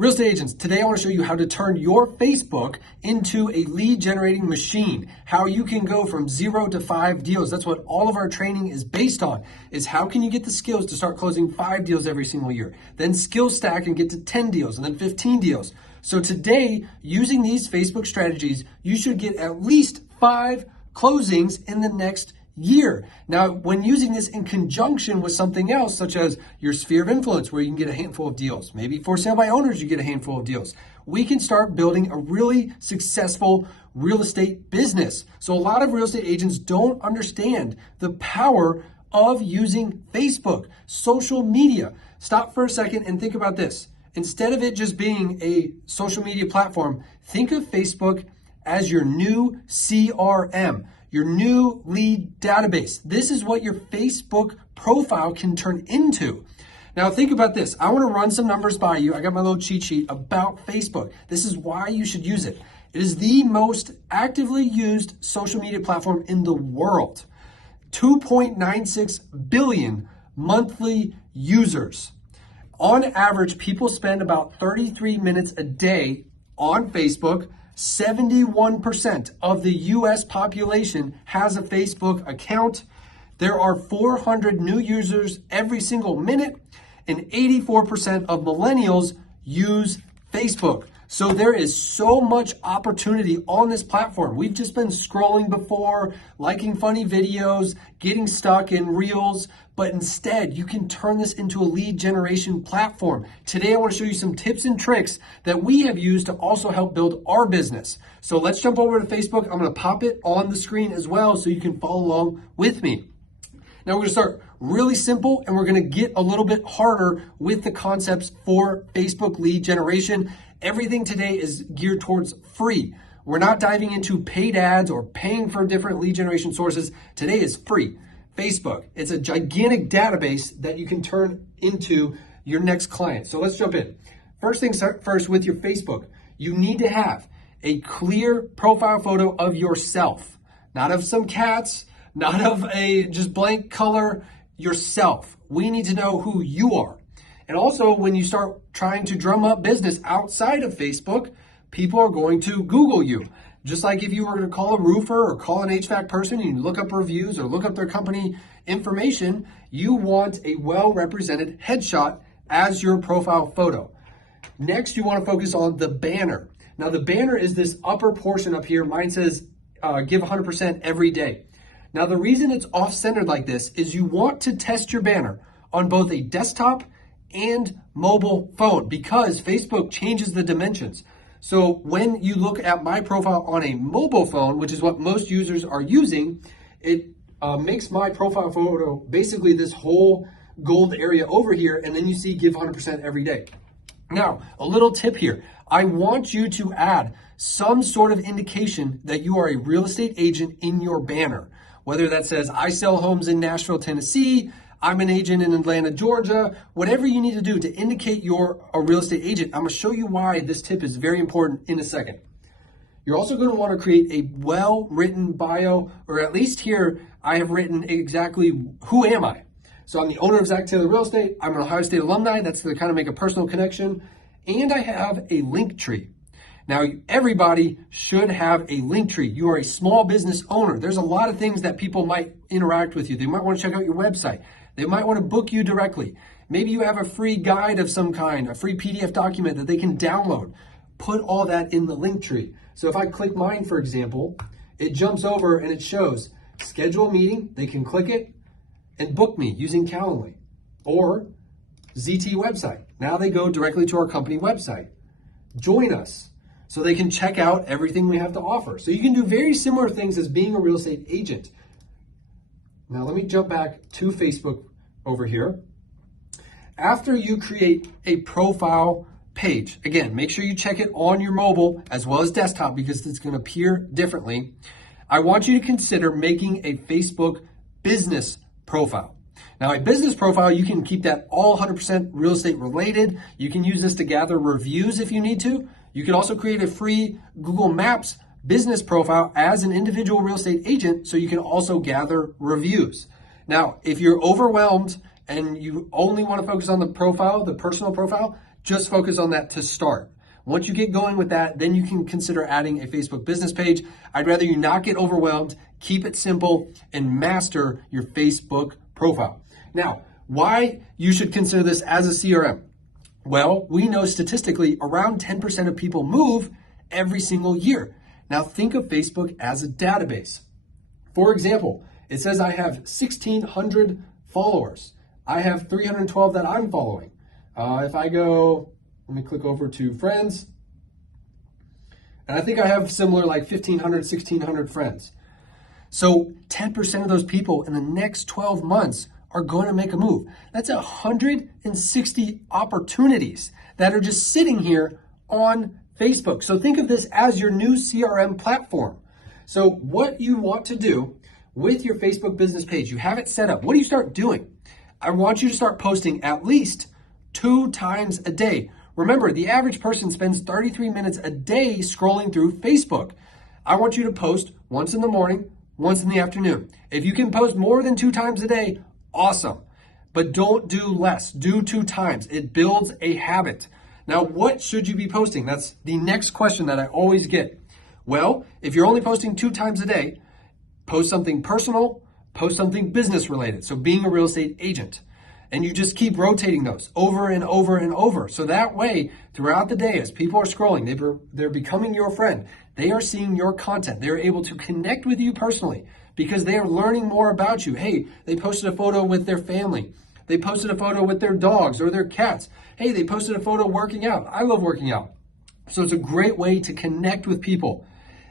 Real estate agents, today I want to show you how to turn your Facebook into a lead generating machine. How you can go from 0 to 5 deals. That's what all of our training is based on, is how can you get the skills to start closing 5 deals every single year, then skill stack and get to 10 deals and then 15 deals. So today, using these Facebook strategies, you should get at least 5 closings in the next year. Now, when using this in conjunction with something else, such as your sphere of influence, where you can get a handful of deals, maybe for sale by owners, you get a handful of deals, we can start building a really successful real estate business. So a lot of real estate agents don't understand the power of using Facebook, social media. Stop for a second and think about this. Instead of it just being a social media platform, think of Facebook as your new CRM, your new lead database. This is what your Facebook profile can turn into. Now think about this. I want to run some numbers by you. I got my little cheat sheet about Facebook. This is why you should use it. It is the most actively used social media platform in the world. 2.96 billion monthly users. On average, people spend about 33 minutes a day on Facebook. 71% of the US population has a Facebook account. There are 400 new users every single minute, and 84% of millennials use Facebook. So there is so much opportunity on this platform. We've just been scrolling before, liking funny videos, getting stuck in reels, but instead you can turn this into a lead generation platform. Today I want to show you some tips and tricks that we have used to also help build our business. So let's jump over to Facebook. I'm going to pop it on the screen as well so you can follow along with me. Now we're going to start really simple, and we're going to get a little bit harder with the concepts for Facebook lead generation. Everything today is geared towards free. We're not diving into paid ads or paying for different lead generation sources. Today is free. Facebook, it's a gigantic database that you can turn into your next client. So let's jump in. First things first, with your Facebook, you need to have a clear profile photo of yourself, not of some cats, not of a just blank color, yourself. We need to know who you are. And also, when you start trying to drum up business outside of Facebook, people are going to Google you. Just like if you were going to call a roofer or call an HVAC person and you look up reviews or look up their company information, you want a well-represented headshot as your profile photo. Next, you want to focus on the banner. Now, the banner is this upper portion up here. Mine says give 100% every day. Now, the reason it's off-centered like this is you want to test your banner on both a desktop and mobile phone, because Facebook changes the dimensions. So when you look at my profile on a mobile phone, which is what most users are using, it makes my profile photo basically this whole gold area over here, and then you see give 100% every day. Now, a little tip here. I want you to add some sort of indication that you are a real estate agent in your banner, whether that says, I sell homes in Nashville, Tennessee, I'm an agent in Atlanta, Georgia, whatever you need to do to indicate you're a real estate agent. I'm going to show you why this tip is very important in a second. You're also going to want to create a well-written bio, or at least here, I have written exactly who am I. So I'm the owner of Zach Taylor Real Estate. I'm an Ohio State alumni. That's to kind of make a personal connection. And I have a link tree. Now, everybody should have a link tree. You are a small business owner. There's a lot of things that people might interact with you. They might want to check out your website. They might want to book you directly. Maybe you have a free guide of some kind, a free PDF document that they can download. Put all that in the link tree. So if I click mine, for example, it jumps over and it shows schedule a meeting. They can click it and book me using Calendly or ZT website. Now they go directly to our company website. Join us so they can check out everything we have to offer. So you can do very similar things as being a real estate agent. Now let me jump back to Facebook over here. After you create a profile page, again, make sure you check it on your mobile as well as desktop because it's going to appear differently. I want you to consider making a Facebook business profile. Now, a business profile, you can keep that all 100% real estate related. You can use this to gather reviews if you need to. You can also create a free Google Maps business profile as an individual real estate agent so you can also gather reviews. Now, if you're overwhelmed and you only want to focus on the profile, the personal profile, just focus on that to start. Once you get going with that, then you can consider adding a Facebook business page. I'd rather you not get overwhelmed, keep it simple, and master your Facebook profile. Now, why you should consider this as a CRM? Well, we know statistically around 10% of people move every single year. Now think of Facebook as a database. For example, it says I have 1,600 followers. I have 312 that I'm following. If I go, let me click over to friends. And I think I have similar like 1,500, 1,600 friends. So 10% of those people in the next 12 months are going to make a move. That's 160 opportunities that are just sitting here on Facebook. So think of this as your new CRM platform. So what you want to do with your Facebook business page, you have it set up. What do you start doing? I want you to start posting at least 2 times a day. Remember, the average person spends 33 minutes a day scrolling through Facebook. I want you to post once in the morning, once in the afternoon. If you can post more than 2 times a day, awesome. But don't do less. Do 2 times. It builds a habit. Now, what should you be posting? That's the next question that I always get. Well, if you're only posting 2 times a day, post something personal, post something business related. So being a real estate agent. And you just keep rotating those over and over and over. So that way, throughout the day, as people are scrolling, they're becoming your friend. They are seeing your content. They're able to connect with you personally because they are learning more about you. Hey, they posted a photo with their family. They posted a photo with their dogs or their cats. Hey, they posted a photo working out. I love working out. So it's a great way to connect with people.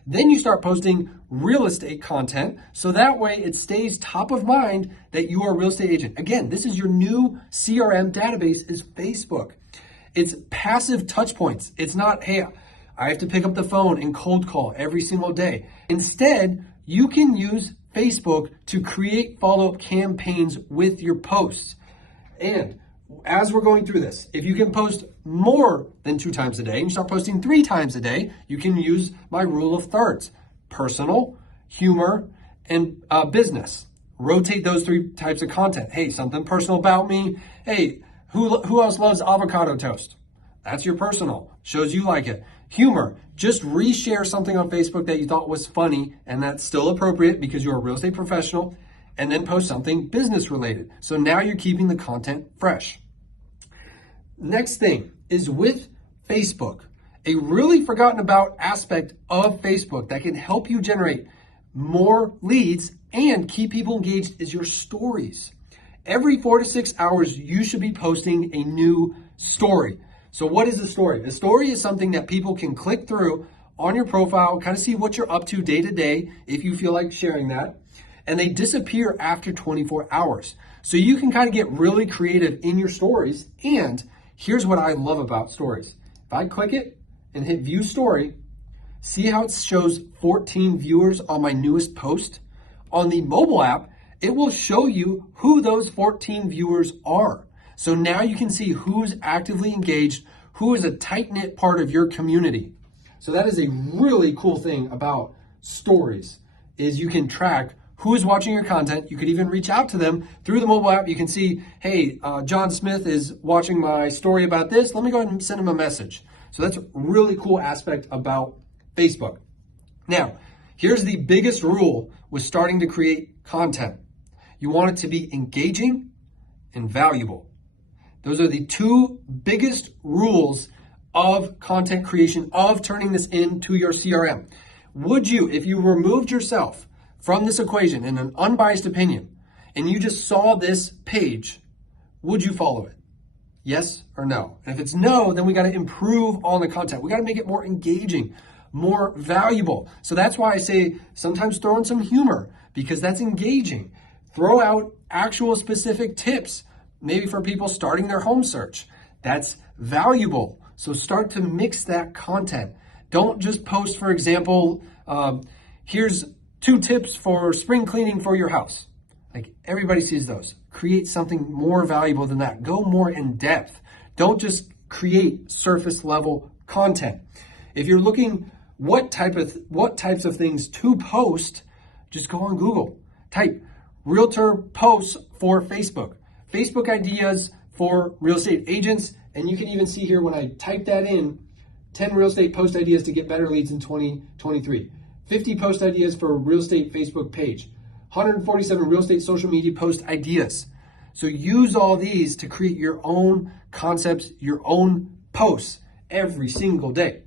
Then you start posting real estate content. So that way it stays top of mind that you are a real estate agent. Again, this is your new CRM database is Facebook. It's passive touch points. It's not, hey, I have to pick up the phone and cold call every single day. Instead, you can use Facebook to create follow-up campaigns with your posts. And as we're going through this, if you can post more than 2 times a day and you start posting 3 times a day, you can use my rule of thirds: personal, humor, and business. Rotate those 3 types of content. Hey, something personal about me. Hey, who else loves avocado toast? That's your personal. Shows you like it. Humor, just reshare something on Facebook that you thought was funny, and that's still appropriate because you're a real estate professional, and then post something business related. So now you're keeping the content fresh. Next thing is with Facebook, a really forgotten about aspect of Facebook that can help you generate more leads and keep people engaged is your stories. Every 4 to 6 hours, you should be posting a new story. So what is a story? A story is something that people can click through on your profile, kind of see what you're up to day to day, if you feel like sharing that, and they disappear after 24 hours. So you can kind of get really creative in your stories. And here's what I love about stories. If I click it and hit view story, see how it shows 14 viewers on my newest post? On the mobile app, it will show you who those 14 viewers are. So now you can see who's actively engaged, who is a tight-knit part of your community. So that is a really cool thing about stories, is you can track who is watching your content. You could even reach out to them through the mobile app. You can see, hey, John Smith is watching my story about this. Let me go ahead and send him a message. So that's a really cool aspect about Facebook. Now, here's the biggest rule with starting to create content. You want it to be engaging and valuable. Those are the 2 biggest rules of content creation, of turning this into your CRM. Would you, if you removed yourself from this equation in an unbiased opinion, and you just saw this page, would you follow it? Yes or no? And if it's no, then we got to improve on the content. We got to make it more engaging, more valuable. So that's why I say sometimes throw in some humor, because that's engaging. Throw out actual specific tips, maybe for people starting their home search. That's valuable. So start to mix that content. Don't just post, for example, here's 2 tips for spring cleaning for your house. Like, everybody sees those. Create something more valuable than that. Go more in depth. Don't just create surface level content. If you're looking what types of things to post, just go on Google. Type realtor posts for Facebook. Facebook ideas for real estate agents, And you can even see here when I type that in, 10 real estate post ideas to get better leads in 2023, 50 post ideas for a real estate Facebook page, 147 real estate social media post ideas. So use all these to create your own concepts, your own posts every single day.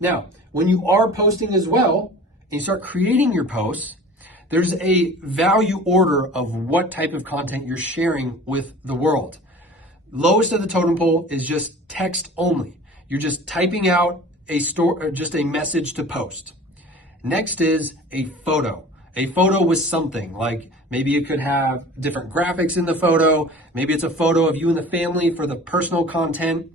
Now, when you are posting as well, and you start creating your posts, there's a value order of what type of content you're sharing with the world. Lowest of the totem pole is just text only. You're just typing out just a message to post. Next is a photo with something, like maybe it could have different graphics in the photo. Maybe it's a photo of you and the family for the personal content.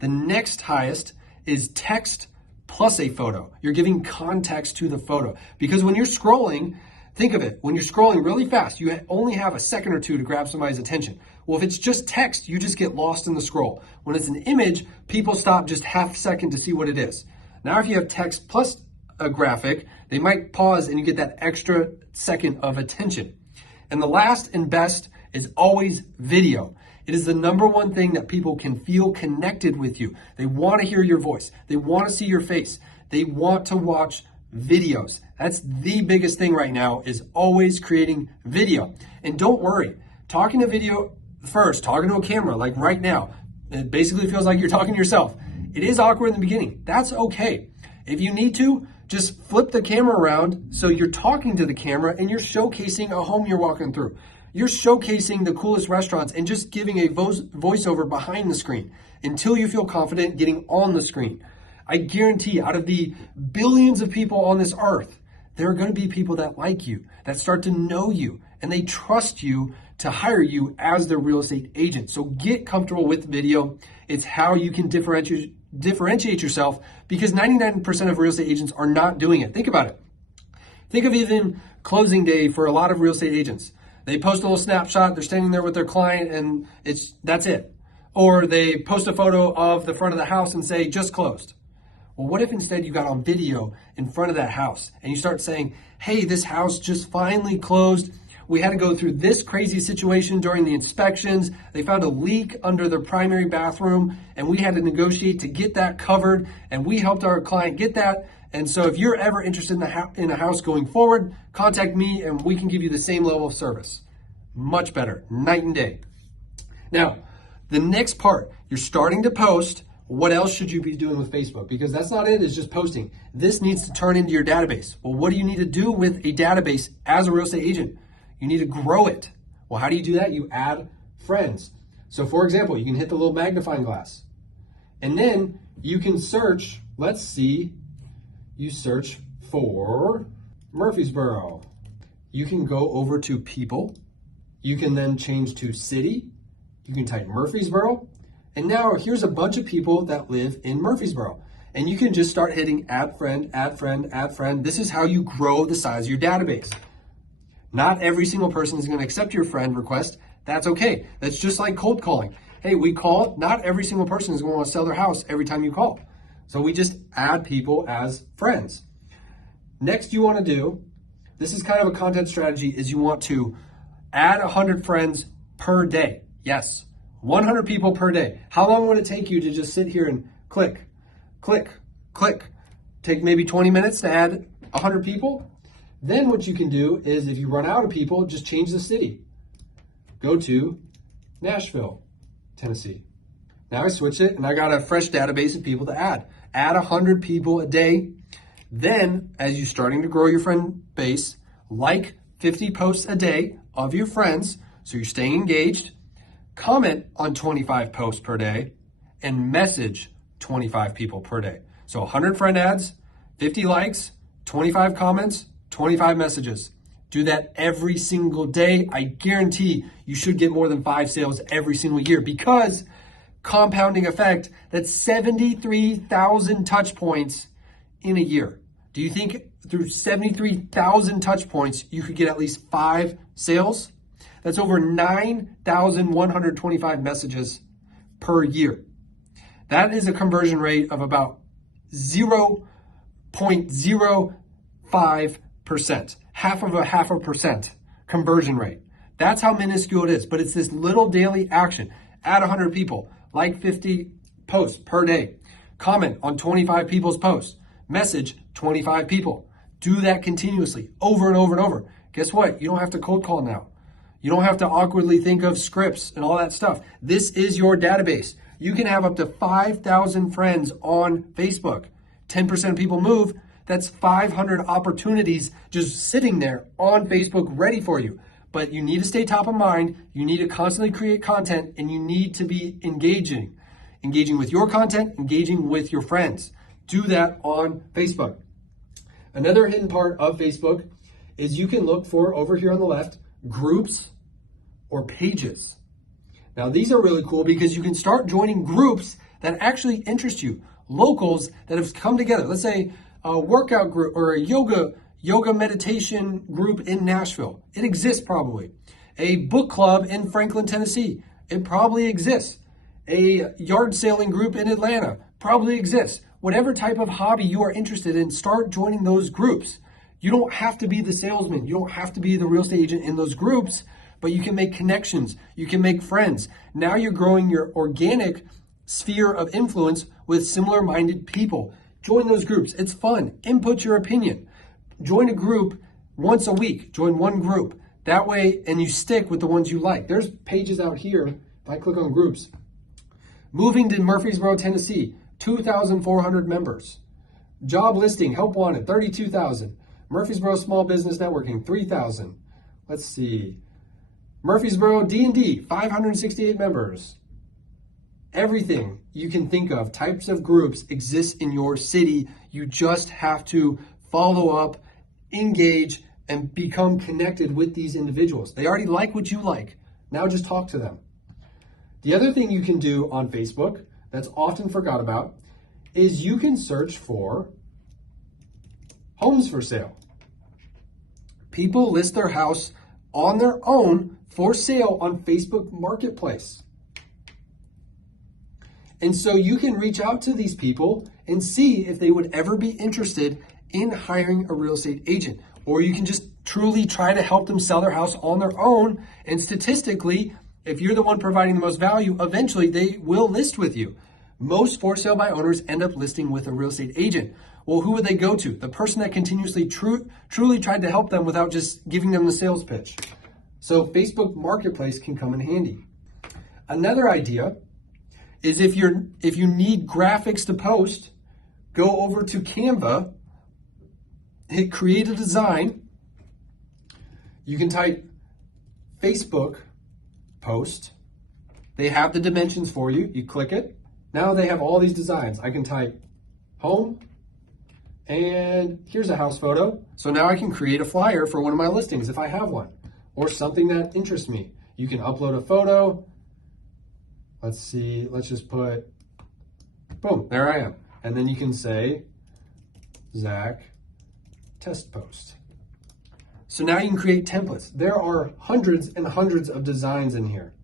The next highest is text plus a photo. You're giving context to the photo. Because when you're scrolling, think of it, when you're scrolling really fast, you only have a second or two to grab somebody's attention. Well, if it's just text, you just get lost in the scroll. When it's an image, people stop just half a second to see what it is. Now, if you have text plus a graphic, they might pause and you get that extra second of attention. And the last and best is always video. It is the number one thing that people can feel connected with you. They want to hear your voice. They want to see your face. They want to watch videos. That's the biggest thing right now, is always creating video. And don't worry, talking to video first, talking to a camera like right now, it basically feels like you're talking to yourself. It is awkward in the beginning. That's okay. If you need to, just flip the camera around so you're talking to the camera and you're showcasing a home you're walking through. You're showcasing the coolest restaurants and just giving a voiceover behind the screen until you feel confident getting on the screen. I guarantee out of the billions of people on this earth, there are going to be people that like you, that start to know you, and they trust you to hire you as their real estate agent. So get comfortable with video. It's how you can differentiate yourself, because 99% of real estate agents are not doing it. Think about it. Think of even closing day for a lot of real estate agents. They post a little snapshot, they're standing there with their client, and that's it. Or they post a photo of the front of the house and say, just closed. Well, what if instead you got on video in front of that house and you start saying, hey, this house just finally closed. We had to go through this crazy situation during the inspections. They found a leak under their primary bathroom, and we had to negotiate to get that covered, and we helped our client get that. And so if you're ever interested in a house going forward, contact me and we can give you the same level of service. Much better, night and day. Now, the next part, you're starting to post. What else should you be doing with Facebook? Because that's not it, it's just posting. This needs to turn into your database. Well, what do you need to do with a database as a real estate agent? You need to grow it. Well, how do you do that? You add friends. So for example, you can hit the little magnifying glass. And then you can search, let's see, you search for Murfreesboro. You can go over to people. You can then change to city. You can type Murfreesboro. And now here's a bunch of people that live in Murfreesboro. And you can just start hitting add friend, add friend, add friend. This is how you grow the size of your database. Not every single person is going to accept your friend request. That's okay. That's just like cold calling. Hey, we call. Not every single person is going to want to sell their house every time you call. So we just add people as friends. Next, you want to do, this is kind of a content strategy, is you want to add 100 friends per day. Yes, 100 people per day. How long would it take you to just sit here and click, click, click? Take maybe 20 minutes to add 100 people? Then what you can do is, if you run out of people, just change the city. Go to Nashville, Tennessee. Now I switched it and I got a fresh database of people to add. Add 100 people a day. Then, as you're starting to grow your friend base, like 50 posts a day of your friends, so you're staying engaged. Comment on 25 posts per day and message 25 people per day. So 100 friend ads, 50 likes, 25 comments, 25 messages. Do that every single day. I guarantee you should get more than 5 sales every single year, because compounding effect, that's 73,000 touch points in a year. Do you think through 73,000 touch points, you could get at least 5 sales? That's over 9,125 messages per year. That is a conversion rate of about 0.05%, half of a percent conversion rate. That's how minuscule it is, but it's this little daily action. Add 100 people, Like 50 posts per day. Comment on 25 people's posts. Message 25 people. Do that continuously, over and over and over. Guess what? You don't have to cold call now. You don't have to awkwardly think of scripts and all that stuff. This is your database. You can have up to 5,000 friends on Facebook. 10% of people move. That's 500 opportunities just sitting there on Facebook ready for you. But you need to stay top of mind. You need to constantly create content, and you need to be engaging with your content, engaging with your friends. Do that on Facebook. Another hidden part of Facebook is you can look for, over here on the left, groups or pages. Now, these are really cool because you can start joining groups that actually interest you. Locals that have come together. Let's say a workout group or a yoga meditation group in Nashville. It exists probably. A book club in Franklin, Tennessee. It probably exists. A yard sailing group in Atlanta probably exists. Whatever type of hobby you are interested in, start joining those groups. You don't have to be the salesman. You don't have to be the real estate agent in those groups, but you can make connections. You can make friends. Now you're growing your organic sphere of influence with similar-minded people. Join those groups. It's fun. Input your opinion. Join a group once a week. Join one group. That way, and you stick with the ones you like. There's pages out here. If I click on groups. Moving to Murfreesboro, Tennessee, 2,400 members. Job listing, help wanted, 32,000. Murfreesboro Small Business Networking, 3,000. Let's see. Murfreesboro D&D, 568 members. Everything you can think of, types of groups exist in your city. You just have to follow up, engage, and become connected with these individuals. They already like what you like. Now just talk to them. The other thing you can do on Facebook that's often forgot about is you can search for homes for sale. People list their house on their own for sale on Facebook Marketplace. And so you can reach out to these people and see if they would ever be interested in hiring a real estate agent. Or you can just truly try to help them sell their house on their own. And statistically, if you're the one providing the most value, eventually they will list with you. Most for sale by owners end up listing with a real estate agent. Well, who would they go to? The person that continuously truly tried to help them without just giving them the sales pitch. So Facebook Marketplace can come in handy. Another idea is if you need graphics to post, go over to Canva, hit create a design. You can type Facebook post. They have the dimensions for you. You click it. Now they have all these designs. I can type home, and here's a house photo. So now I can create a flyer for one of my listings if I have one, or something that interests me. You can upload a photo. Let's see, let's just put, boom, there I am. And then you can say, Zach, test post. So now you can create templates. There are hundreds and hundreds of designs in here.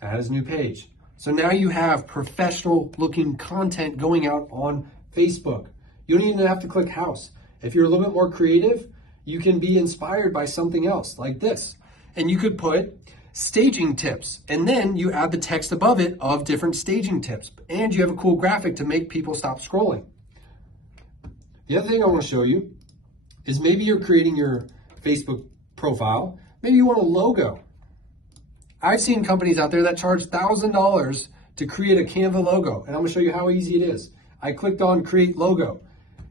Add as new page. So now you have professional looking content going out on Facebook. You don't even have to click house. If you're a little bit more creative, you can be inspired by something else like this. And you could put staging tips, and then you add the text above it of different staging tips. And you have a cool graphic to make people stop scrolling. The other thing I want to show you is maybe you're creating your Facebook profile. Maybe you want a logo. I've seen companies out there that charge $1,000 to create a Canva logo, and I'm gonna show you how easy it is. I clicked on create logo.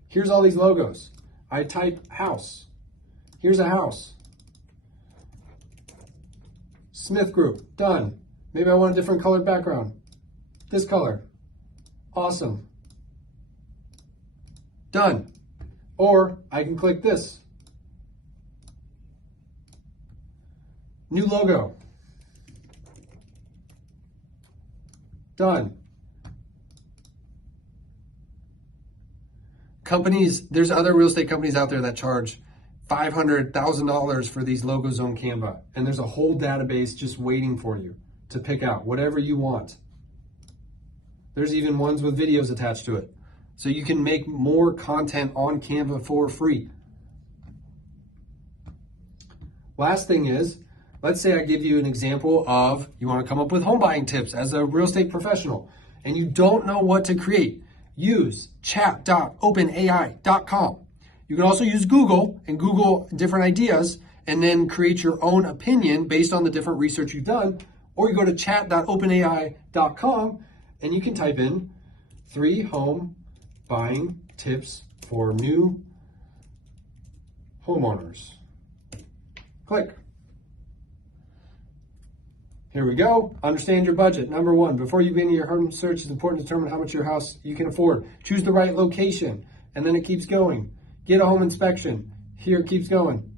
Here's all these logos. I type house. Here's a house. Smith Group, done. Maybe I want a different colored background. This color, awesome. Done. Or I can click this. New logo. Done. Companies, there's other real estate companies out there that charge $500,000 for these logos on Canva. And there's a whole database just waiting for you to pick out whatever you want. There's even ones with videos attached to it. So you can make more content on Canva for free. Last thing is, Let's say I give you an example of you want to come up with home buying tips as a real estate professional and you don't know what to create. Use chat.openai.com. You can also use Google and Google different ideas and then create your own opinion based on the different research you've done. Or you go to chat.openai.com and you can type in 3 home buying tips for new homeowners. Click. Here we go. Understand your budget. Number 1, before you begin your home search, it's important to determine how much your house you can afford. Choose the right location. And then it keeps going. Get a home inspection. Here it keeps going.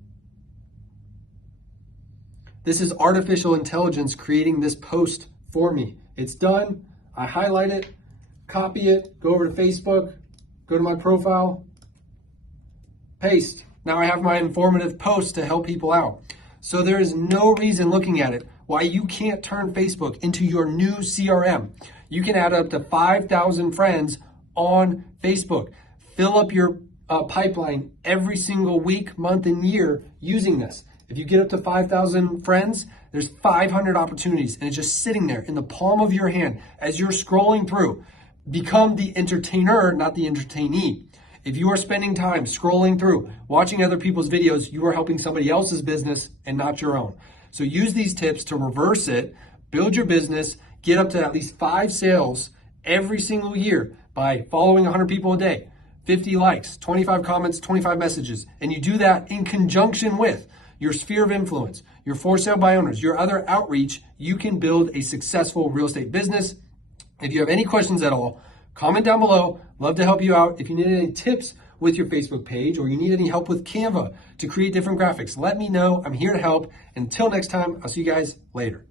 This is artificial intelligence creating this post for me. It's done. I highlight it, copy it, go over to Facebook, go to my profile, paste. Now I have my informative post to help people out. So there is no reason looking at it why you can't turn Facebook into your new CRM. You can add up to 5,000 friends on Facebook. Fill up your pipeline every single week, month, and year using this. If you get up to 5,000 friends, there's 500 opportunities, and it's just sitting there in the palm of your hand as you're scrolling through. Become the entertainer, not the entertainee. If you are spending time scrolling through, watching other people's videos, you are helping somebody else's business and not your own. So use these tips to reverse it, build your business, get up to at least 5 sales every single year by following 100 people a day, 50 likes, 25 comments, 25 messages. And you do that in conjunction with your sphere of influence, your for sale by owners, your other outreach. You can build a successful real estate business. If you have any questions at all, comment down below. Love to help you out. If you need any tips with your Facebook page or you need any help with Canva to create different graphics, let me know. I'm here to help. Until next time, I'll see you guys later.